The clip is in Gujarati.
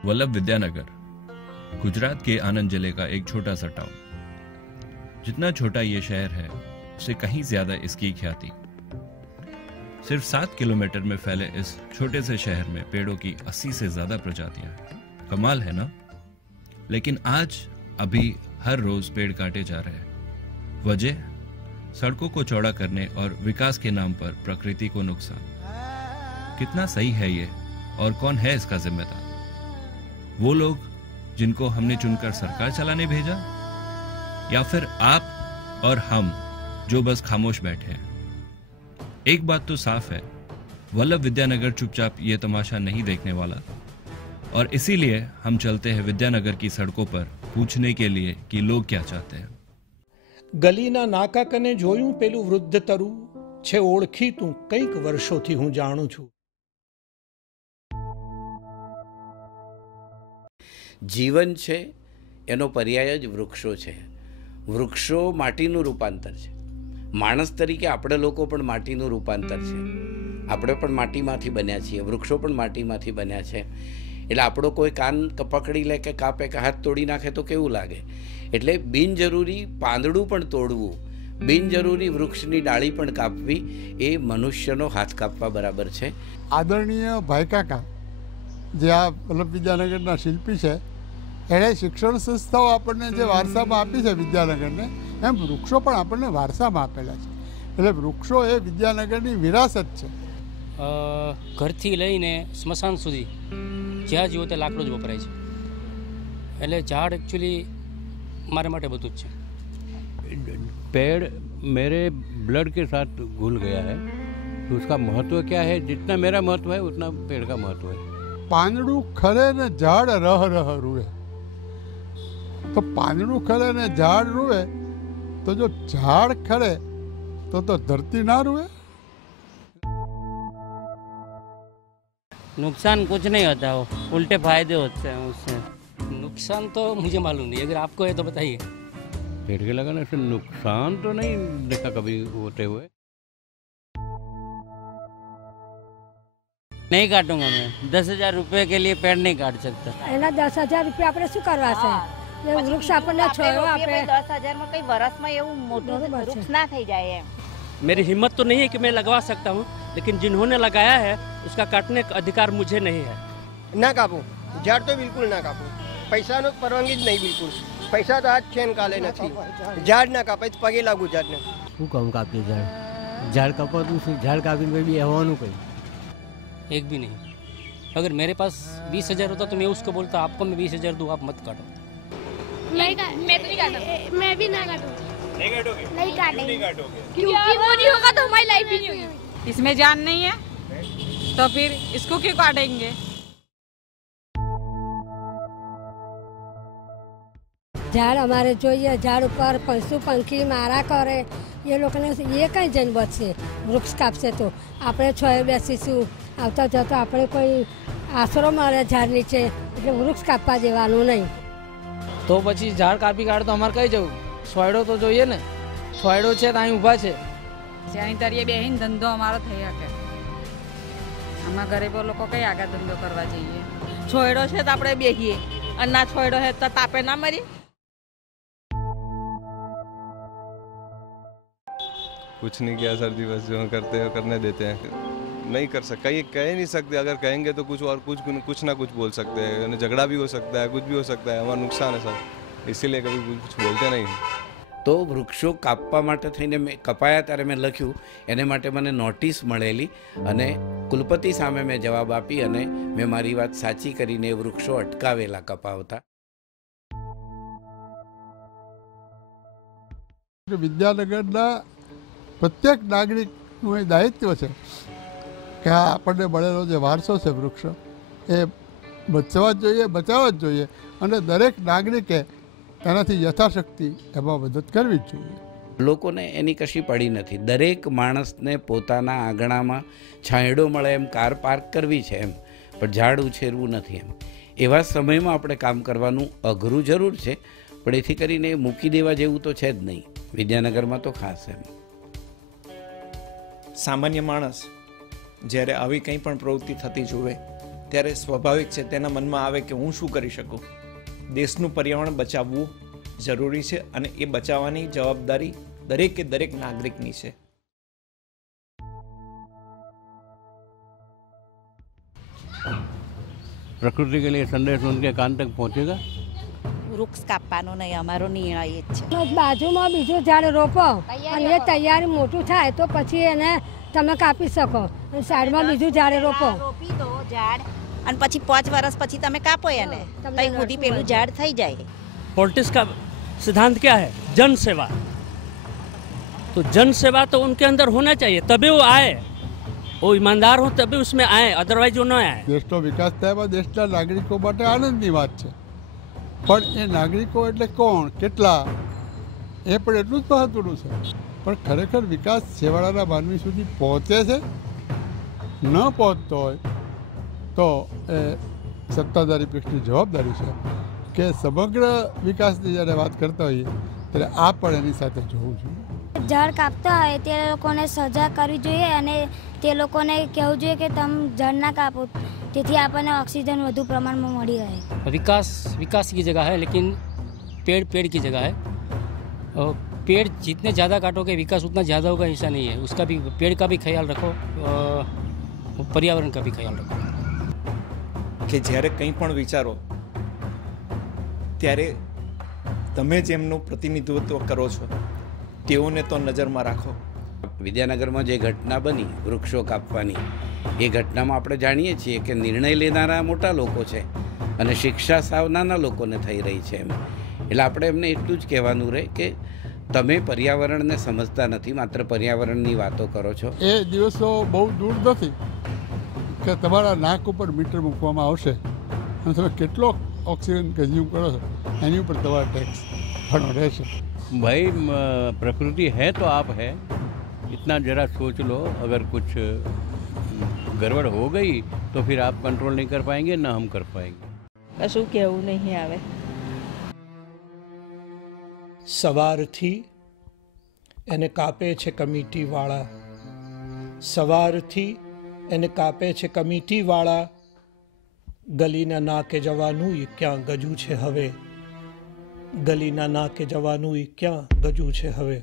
वल्लभ विद्यानगर गुजरात के आनंद जिले का एक छोटा सा टाउन। जितना छोटा ये शहर है उससे कहीं ज्यादा इसकी ख्याति। सिर्फ 7 किलोमीटर में फैले इस छोटे से शहर में पेड़ों की 80 से ज्यादा प्रजातियां हैं। कमाल है ना? लेकिन आज अभी हर रोज पेड़ काटे जा रहे हैं। वजह सड़कों को चौड़ा करने और विकास के नाम पर प्रकृति को नुकसान। कितना सही है ये और कौन है इसका जिम्मेदार? वो लोग जिनको हमने चुनकर सरकार चलाने भेजा, या फिर आप और हम जो बस खामोश बैठे हैं? एक बात तो साफ है, वल्लभ विद्यानगर चुपचाप ये तमाशा नहीं देखने वाला, और इसीलिए हम चलते हैं विद्यानगर की सड़कों पर पूछने के लिए कि लोग क्या चाहते हैं। ગલીના નાકા કને જોયું પેલું વૃદ્ધ તરુ, છે ઓળખી તું કંઈક વર્ષોથી હું જાણું છું. જીવન છે એનો પર્યાય જ વૃક્ષો છે. વૃક્ષો માટીનું રૂપાંતર છે. માણસ તરીકે આપણે લોકો પણ માટીનું રૂપાંતર છે. આપણે પણ માટીમાંથી બન્યા છીએ, વૃક્ષો પણ માટીમાંથી બન્યા છે. એટલે આપણો કોઈ કાન પકડી લે કે કાપે કે હાથ તોડી નાખે તો કેવું લાગે? એટલે બિનજરૂરી પાંદડું પણ તોડવું, બિનજરૂરી વૃક્ષની ડાળી પણ કાપવી એ મનુષ્યનો હાથ કાપવા બરાબર છે. આદરણીય ભાઈ કાકા જે આ વલ્લભ વિદ્યાનગરના શિલ્પી છે, એણે શિક્ષણ સંસ્થાઓ આપણને જે વારસામાં આપી છે વિદ્યાનગરને, એમ વૃક્ષો પણ આપણને વારસામાં આપેલા છે. એટલે વૃક્ષો એ વિદ્યાનગરની વિરાસત છે. ઘરથી લઈને સ્મશાન સુધી જ્યાં જુઓ તે લાકડું જ વપરાય છે. એટલે ઝાડ એકચ્યુઅલી મારા માટે બધું જ છે. पेड़ मेरे ब्लड के साथ घुल गया है, तो उसका महत्व क्या है? जितना मेरा महत्व है उतना पेड़ का महत्व है. પાંદડું ખરે ને ઝાડ રહ રહ રૂએ. તો પાંદડું ખરે ને ઝાડ રૂએ, તો જો ઝાડ ખરે તો ધરતી ના રૂએ. नुकसान कुछ नहीं होता, हो उल्टे फायदे होते हैं उससे. नुकसान तो मुझे मालूम नहीं, अगर आपको है तो बताइए. पेड़ के लगाने से नुकसान तो नहीं देखा कभी होते हुए. नहीं काटूंगा मैं. 10,000 रुपये के लिए पेड़ नहीं काट सकता. એના 10,000 રૂપિયા આપણે શું કરવા છે? એ વૃક્ષ આપણને છોડ્યો આપે. 10,000 માં કઈ વર્ષમાં એવું મોટું વૃક્ષ ના થઈ જાય એમ. मेरी हिम्मत तो नहीं है कि मैं लगवा सकता हूँ, लेकिन जिन्होंने लगाया है उसका काटने का अधिकार मुझे नहीं है. ના કાપું ઝાડ તો બિલકુલ ના કાપું. પૈસાનો પરવાનગી જ નહીં બિલકુલ. પૈસા તો આજ છે ને કાલે નથી. ઝાડ ના કાપાય તો પગે લાગુ ઝાડને. શું કામ કાપીએ ઝાડ? ઝાડ કાપવાનું શું? ઝાડ કાપીને કોઈ બી આવવાનું કંઈ? एक भी नहीं. अगर मेरे पास 20,000 होता तो मैं उसको बोलता आपको मैं 20,000 दूँ, आप मत काटो. मैं तो नहीं काटूं. मैं भी ना काटूं. नहीं काटोगे? नहीं काटेंगे. नहीं काटोगे? क्योंकि वो नहीं होगा तो हमारी लाइफ ही नहीं होगी. इसमें जान नहीं है तो फिर इसको क्यों काटेंगे? ઝાડ અમારે જોઈએ, ઝાડ ઉપર પશુ પંખી મારા કરે, એ લોકોને એ કઈ જન બચશે? વૃક્ષ કાપશે તો આપણે છોડે બેસીશું, આવતા જતા આપણે કોઈ આશરો મળે ઝાડ નીચે, એટલે વૃક્ષ કાપવા દેવાનું નહીં. તો પછી ઝાડ કાપી કાઢતો અમારે કઈ જવું? છોડો તો જોઈએ ને. છોડો છે તો અહીં ઊભા છે. જ્યાં તરીએ બેહીને ધંધો અમારો થઈ શકે. આમાં ગરીબો લોકો કઈ આગળ ધંધો કરવા જઈએ? છોડો છે તો આપણે બેહીએ, અને ના છોડો છે તો તાપે ના મરી. कुछ नहीं किया सर जी, बस जो करते हैं करने देते हैं. नहीं कर सकते, कहीं कह नहीं सकते. अगर कहेंगे तो कुछ और कुछ ना कुछ बोल सकते हैं. झगड़ा भी हो सकता है, कुछ भी हो सकता है. हमारा नुकसान है सर, इसीलिए कभी कुछ बोलते नहीं. તો વૃક્ષો કાપવા માટે થઈને મેં કપાયા ત્યારે મેં લખ્યું, એને માટે મને નોટિસ મળેલી અને કુલપતિ સામે મેં જવાબ આપી અને મેં મારી વાત સાચી કરીને વૃક્ષો અટકાવેલા કપાવતા. વિદ્યાનગરના પ્રત્યેક નાગરિકનું એ દાયિત્વ છે કે આ આપણને મળેલો જે વારસો છે વૃક્ષો, એ બચવા જ જોઈએ, બચાવવા જ જોઈએ, અને દરેક નાગરિકે એનાથી યથાશક્તિ એમાં મદદ કરવી જ જોઈએ. લોકોને એની કશી પડી નથી. દરેક માણસને પોતાના આંગણામાં છાંયડો મળે એમ કાર પાર્ક કરવી છે એમ, પણ ઝાડ ઉછેરવું નથી એમ. એવા સમયમાં આપણે કામ કરવાનું અઘરું જરૂર છે, પણ એથી કરીને મૂકી દેવા જેવું તો છે જ નહીં, વિદ્યાનગરમાં તો ખાસ એમ. સામાન્ય માણસ જ્યારે આવી કંઈ પણ પ્રવૃત્તિ થતી જુએ ત્યારે સ્વાભાવિક છે તેના મનમાં આવે કે હું શું કરી શકું. દેશનું પર્યાવરણ બચાવવું જરૂરી છે અને એ બચાવવાની જવાબદારી દરેકે દરેક નાગરિકની છે. प्रकृति के लिए संदेश उनके कान तक पहुंचेगा. વૃક્ષ કાપવાનો નહીં અમારો નિર્ણય જ છે. બાજુમાં બીજું ઝાડ રોપો અને એ તૈયારી મોટું થાય તો પછી એને તમે કાપી શકો. સાઈડમાં બીજું ઝાડ રોપો, રોપી દો ઝાડ અને પછી 5 વર્ષ પછી તમે કાપો એને, તઈ સુધી પેલું ઝાડ થઈ જાય. पॉलिटिक्स का सिद्धांत क्या है? जन सेवा. तो जन सेवा तो उनके अंदर होना चाहिए, तभी वो आए, वो ईमानदार हो तभी उसमें आए, अदरवाइज वो न आए. દેશનો વિકાસ થાય દેશના નાગરિકો માટે આનંદની વાત છે, પણ એ નાગરિકો એટલે કોણ, કેટલા, એ પણ એટલું જ મહત્વનું છે. પણ ખરેખર વિકાસ છેવાડાના માનવી સુધી પહોંચે છે? ન પહોંચતો હોય તો એ સત્તાધારી પક્ષની જવાબદારી છે કે સમગ્ર વિકાસની જ્યારે વાત કરતા હોઈએ ત્યારે આ પણ એની સાથે જોવું જોઈએ. ઝાડ કાપતા હોય તે લોકોને સજા કરવી જોઈએ અને તે લોકોને કહેવું જોઈએ કે તમે ઝાડ ના કાપો, તેથી આપણને ऑक्सीजन વધુ પ્રમાણમાં મળી રહે. विकास विकास की जगह है, लेकिन पेड़ पेड़ की जगह है. और पेड़ जितने ज़्यादा काटोगे विकास उतना ज़्यादा होगा, ऐसा नहीं है. उसका भी, पेड़ का भी ख्याल रखो, पर्यावरण का भी ख्याल रखो. કે જ્યારે કંઈ પણ વિચારો ત્યારે તમે જેમનું પ્રતિનિધિત્વ કરો છો તેઓને તો નજરમાં રાખો. વિદ્યાનગરમાં જે ઘટના બની વૃક્ષો કાપવાની, એ ઘટનામાં આપણે જાણીએ છીએ કે નિર્ણય લેનારા મોટા લોકો છે અને શિક્ષા સાવ નાના લોકોને થઈ રહી છે. એટલે આપણે એમને એટલું જ કહેવાનું રહે કે તમે પર્યાવરણને સમજતા નથી, માત્ર પર્યાવરણની વાતો કરો છો. એ દિવસો બહુ દૂર નથી કે તમારા નાક ઉપર મીટર મૂકવામાં આવશે અને તમે કેટલો ઓક્સિજન કન્ઝ્યુમ કરો છો એની ઉપર તમારા ટેક્સ ભરવાનો રહેશે. भाई प्रकृति है तो आप है, इतना जरा सोच लो. अगर कुछ गड़बड़ हो गई तो फिर आप कंट्रोल नहीं कर पाएंगे, ना हम कर पाएंगे. કશું કહેવું નહીં આવે. સવારથી એને કાપે છે કમિટીવાળા, સવારથી એને કાપે છે કમિટીવાળા, ગલીના નાકે જવાનું ક્યાં ગજું છે હવે, ગલીના નાકે જવાનું ક્યાં ગજું છે હવે.